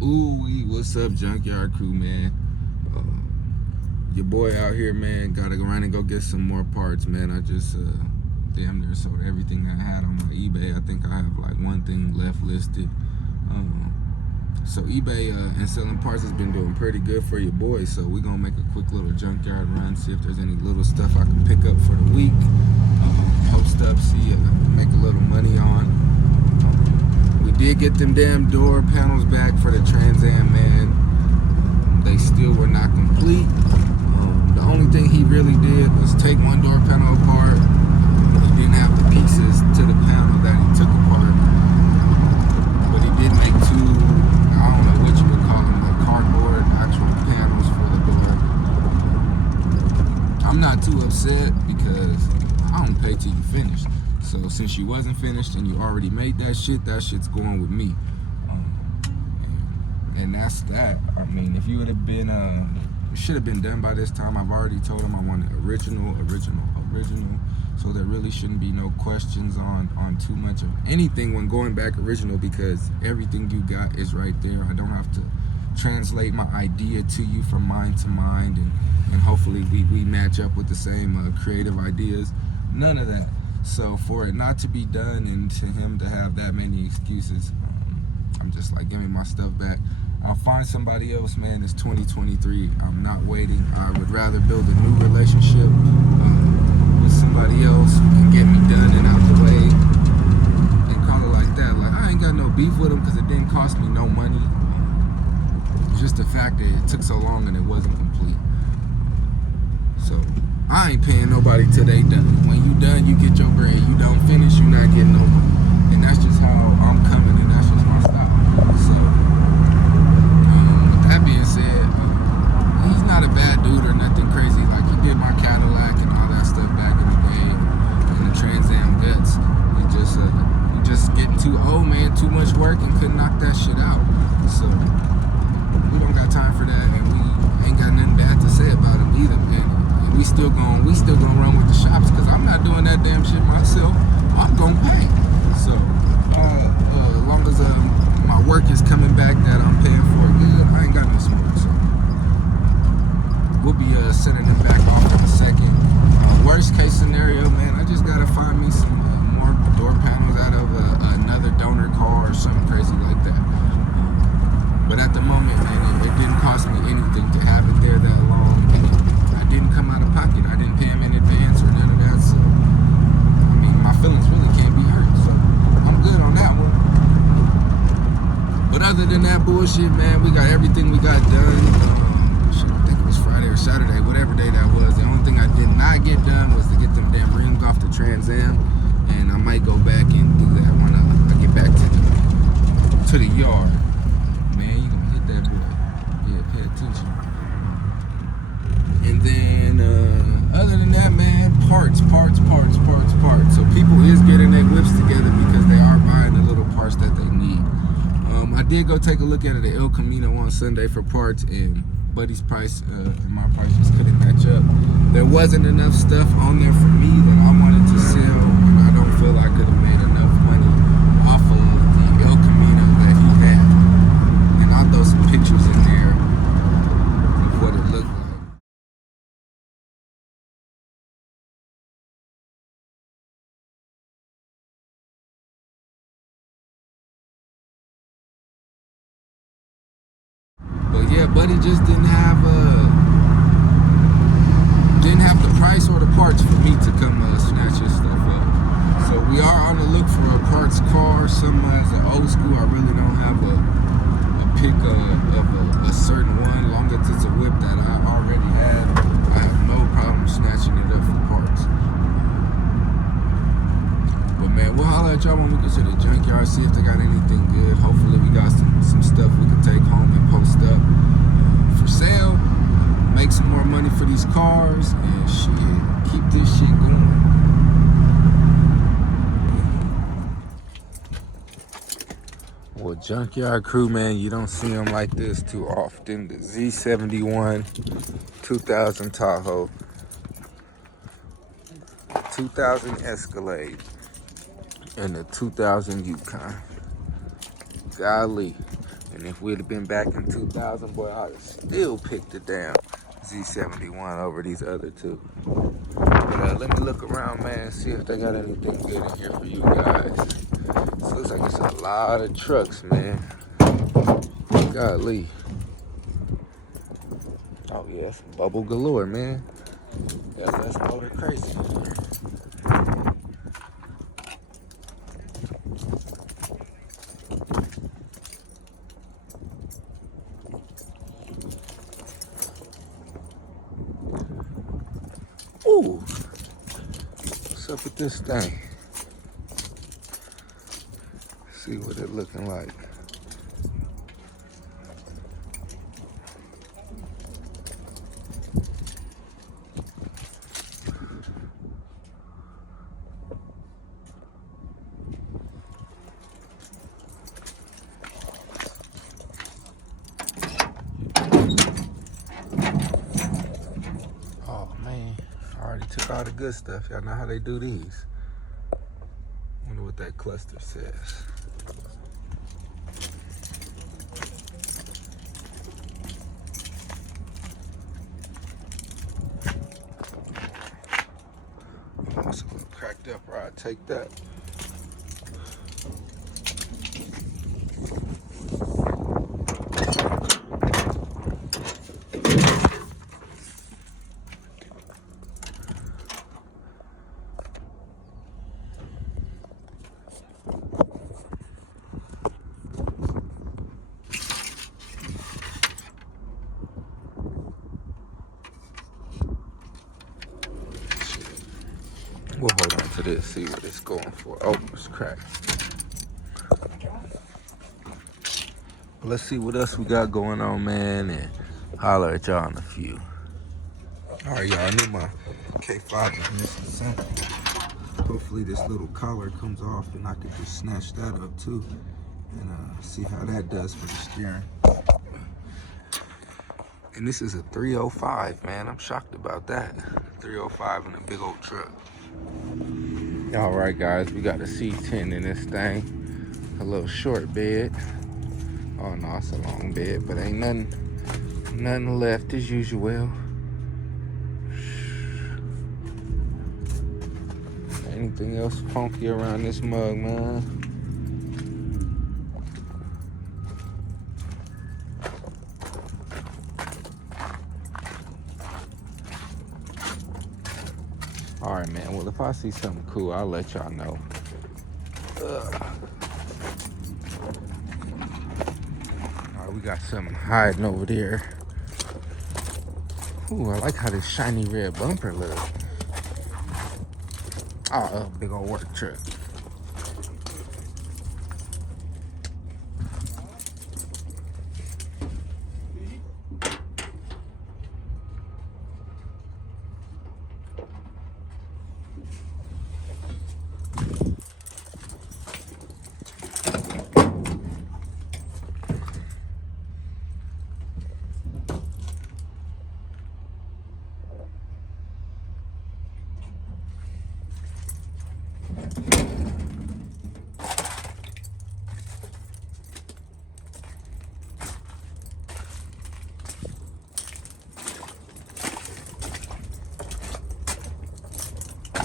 What's up, Junkyard crew, man? Your boy out here, man. Gotta go around and go get some more parts, man. I just damn near sold everything I had on my eBay. I think I have like one thing left listed. So eBay and selling parts has been doing pretty good for your boy. So we're gonna make a quick little junkyard run, see if there's any little stuff I can pick up for the week. Post up, see, make a little money on. We did get them damn door panels back for the Trans Am, man. They still were not complete. The only thing he really did was take one door panel apart. He didn't have the pieces to the panel that he took apart. But he did make two, I don't know what you would call them, like cardboard actual panels for the door. I'm not too upset because I don't pay till you finish. So since you wasn't finished and you already made that shit's going with me. And that's that. I mean, if you would have been, it should have been done by this time. I've already told him I wanted original. So there really shouldn't be no questions on too much of anything when going back original, because everything you got is right there. I don't have to translate my idea to you from mind to mind, and hopefully we match up with the same creative ideas. None of that. So for it not to be done and to him to have that many excuses, I'm just like, give me my stuff back. I'll find somebody else, man. It's 2023. I'm not waiting. I would rather build a new relationship with somebody else who can get me done and out the way and call it like that. Like, I ain't got no beef with him because it didn't cost me no money. It's just the fact that it took so long and it wasn't complete. So I ain't paying nobody till they done. When you done, you get your bread. You don't finish, you not getting no money. And that's just how I'm coming, and that's just my style. So, with that being said, he's not a bad dude or nothing crazy. Like, he did my Cadillac and all that stuff back in the day, and the Trans Am guts. He just getting too old, man. Too much work and couldn't knock that shit out. So we don't got time for that, and we ain't got nothing bad to say about him either, man. We still gonna run with the shops, because I'm not doing that damn shit myself. I'm gonna pay. So as long as my work is coming back that I'm paying for good, I ain't got no smoke. So we'll be sending them back off in a second. Worst case scenario, man, I just gotta find me some more door panels out of another donor car or something crazy like that. But at the moment, man, it didn't cost me anything to have it there that long. Didn't come out of pocket. I didn't pay him in advance or none of that. So I mean, my feelings really can't be hurt. So I'm good on that one. But other than that bullshit, man, we got everything we got done. I think it was Friday or Saturday, whatever day that was. The only thing I did not get done was to get them damn rims off the Trans Am, and I might go back and do that when I get back to the yard. Man, you gonna hit that boy? Yeah, pay attention. And then, other than that, man, parts. So people is getting their whips together because they are buying the little parts that they need. I did go take a look at it at El Camino on Sunday for parts, and Buddy's price and my price just couldn't match up. There wasn't enough stuff on there for me that I wanted to sell, and I don't feel I could have made enough money off of the El Camino that he had. And I'll throw some pictures in there of what it looked like. But yeah, Buddy just didn't have the price or the parts for me to come snatch his stuff up. So we are on the look for a parts car. Some as an old school. I really don't have a pick of a certain one. As long as it's a whip that I already have, I have no problem snatching it up for parts. But man, we'll holler at y'all when we get to the junkyard, see if they got anything good. Hopefully we got some stuff we can take home and post up for sale. Make some more money for these cars and shit, keep this shit going. Well, Junkyard crew, man, you don't see them like this too often. The Z71 2000 Tahoe, 2000 Escalade, and the 2000 Yukon. Golly, And if we'd have been back in 2000, boy, I'd have still picked the damn Z71 over these other two. But let me look around, man, see if they got anything good in here for you guys. This looks like it's a lot of trucks, man. Golly. Oh, yeah, some bubble galore, man. Yeah, let's motor crazy. Ooh. What's up with this thing? See what it looking like. Oh man, I already took all the good stuff. Y'all know how they do these. Wonder what that cluster says. Oh, it's a little cracked up, right? Take that. We'll hold on to this, see what it's going for. Oh, it's cracked. But let's see what else we got going on, man, and holler at y'all in a few. All right, y'all, I knew my K5 was missing something. Hopefully this little collar comes off and I can just snatch that up too and see how that does for the steering. And this is a 305, man. I'm shocked about that. 305 in a big old truck. All right, guys, we got a C10 in this thing. A little short bed. Oh no, it's a long bed, but ain't nothing left as usual. Anything else funky around this mug, man? All right, man. Well, if I see something cool, I'll let y'all know. All right, we got something hiding over there. Ooh, I like how this shiny red bumper looks. Oh, big old work truck.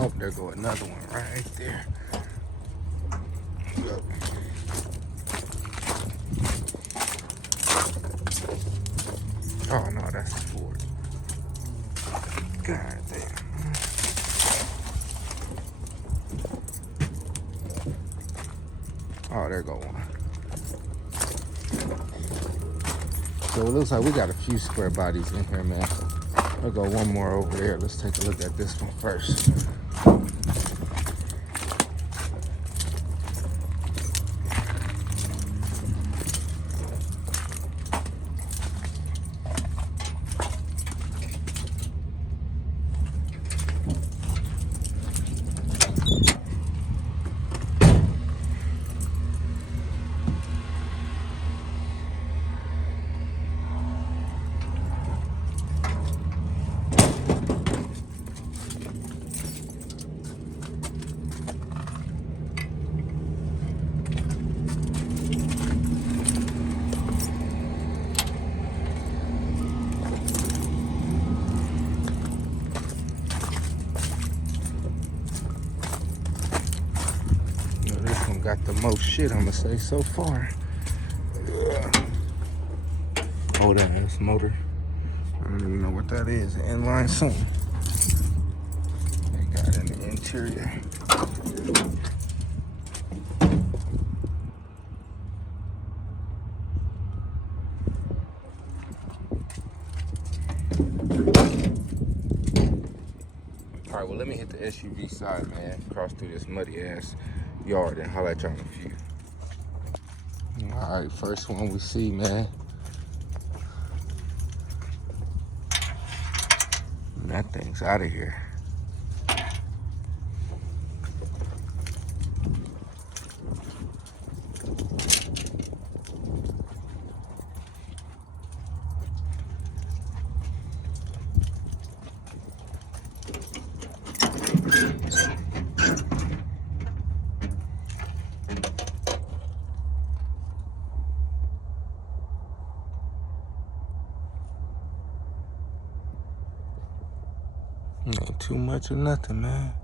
Oh, there go another one right there. Yep. Oh no, that's the Ford. God damn. Oh, there go one. So it looks like we got a few square bodies in here, man. I'll go one more over there. Let's take a look at this one first. got the most shit, I'm gonna say, so far. Hold on, this motor. I don't even know what that is. Inline something. They got in the interior. All right, well, let me hit the SUV side, man. Cross through this muddy ass yard and holler at y'all in a few. All right, first one we see, man. That thing's out of here. Ain't too much or nothing, man.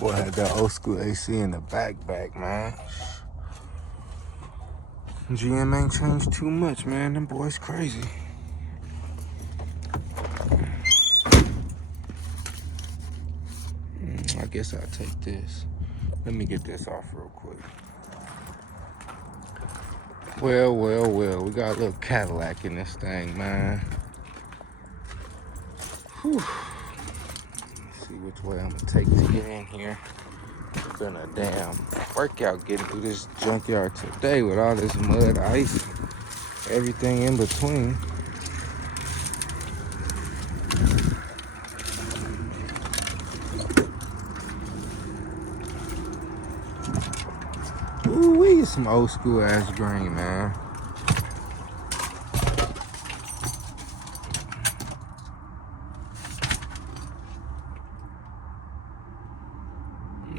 Boy, had that old school AC in the back, man. GM ain't changed too much, man. Them boys crazy. I guess I'll take this. Let me get this off real quick. Well. We got a little Cadillac in this thing, man. Whew. Let's see which way I'm gonna take to get in here. It's been a damn workout getting through this junkyard today with all this mud, ice, everything in between. Ooh, we get some old school ass grain, man.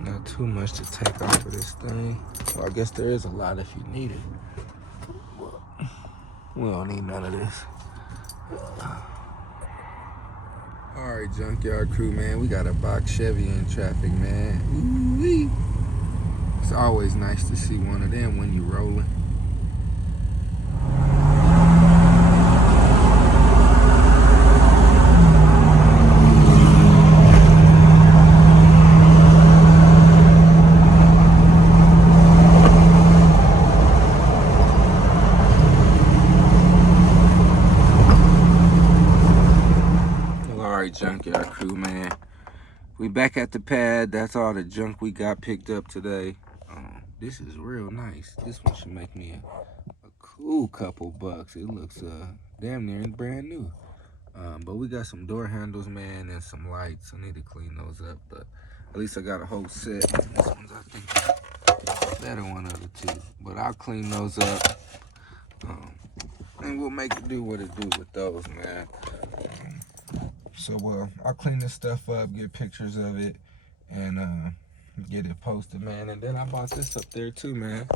Not too much to take off of this thing. Well, I guess there is a lot if you need it. We don't need none of this. All right, Junkyard crew, man. We got a box Chevy in traffic, man. Ooh-wee. It's always nice to see one of them when you rolling. Junkyard crew, man. We back at the pad. That's all the junk we got picked up today. This is real nice. This one should make me a cool couple bucks. It looks damn near brand new. But we got some door handles, man, and some lights. I need to clean those up, but at least I got a whole set. This one's, I think, better one of the two. But I'll clean those up. And we'll make it do what it do with those, man. So I'll clean this stuff up, get pictures of it, and get it posted, man. And then I bought this up there too, man.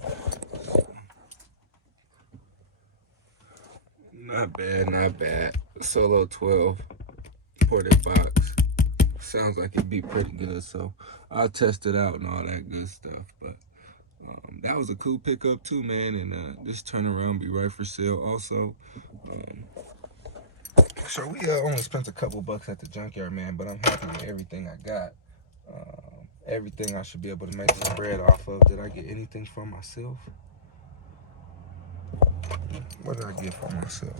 Not bad. Solo 12 ported box. Sounds like it'd be pretty good, so I'll test it out and all that good stuff. But that was a cool pickup too, man. And this turnaround be right for sale also. So we only spent a couple bucks at the junkyard, man, but I'm happy with everything I got. Everything I should be able to make some bread off of. Did I get anything for myself? What did I get for myself?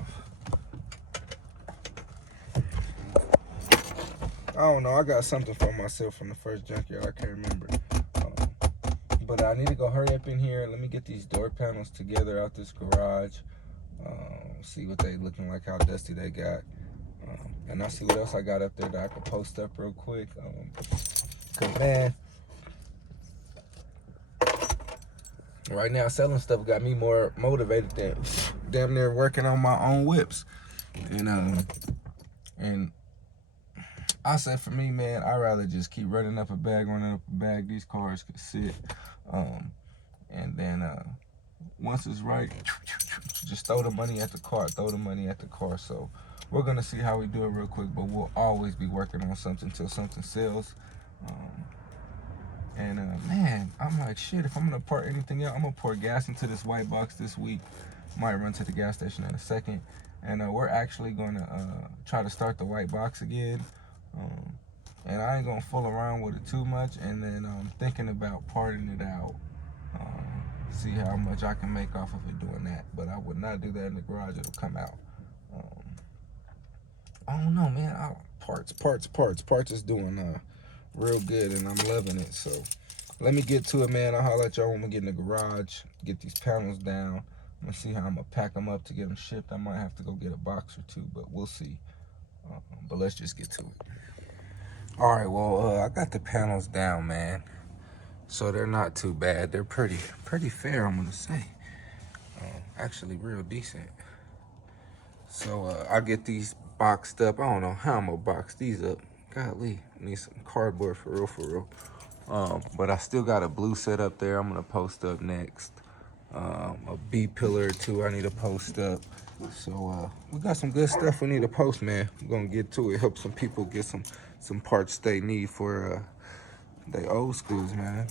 I don't know. I got something for myself from the first junkyard. I can't remember. But I need to go hurry up in here. Let me get these door panels together out this garage. See what they looking like, how dusty they got. And I'll see what else I got up there that I can post up real quick. Cause man, right now selling stuff got me more motivated than damn near working on my own whips. And I said for me, man, I'd rather just keep running up a bag. These cars could sit. And then once it's right, just throw the money at the car, So we're gonna see how we do it real quick, but we'll always be working on something till something sells. Man, I'm like, shit, if I'm gonna pour anything out, I'm gonna pour gas into this white box this week. Might run to the gas station in a second. And we're actually gonna try to start the white box again. And I ain't gonna fool around with it too much. And then I'm thinking about parting it out. See how much I can make off of it doing that. But I would not do that in the garage. It'll come out. I don't know, man. Parts is doing real good, and I'm loving it. So let me get to it, man. I'll holler at y'all when we get in the garage, get these panels down. I'm gonna see how I'm gonna pack them up to get them shipped. I might have to go get a box or two, but we'll see. But let's just get to it. All right, well, I got the panels down, man. So they're not too bad. They're pretty fair, I'm gonna say. Actually, real decent. So I'll get these boxed up. I don't know how I'm gonna box these up. Golly, need some cardboard for real. But I still got a blue set up there I'm gonna post up next. A B pillar or two I need to post up. So we got some good stuff we need to post, man. I'm gonna get to it. Help some people get some parts they need for they old schools, man.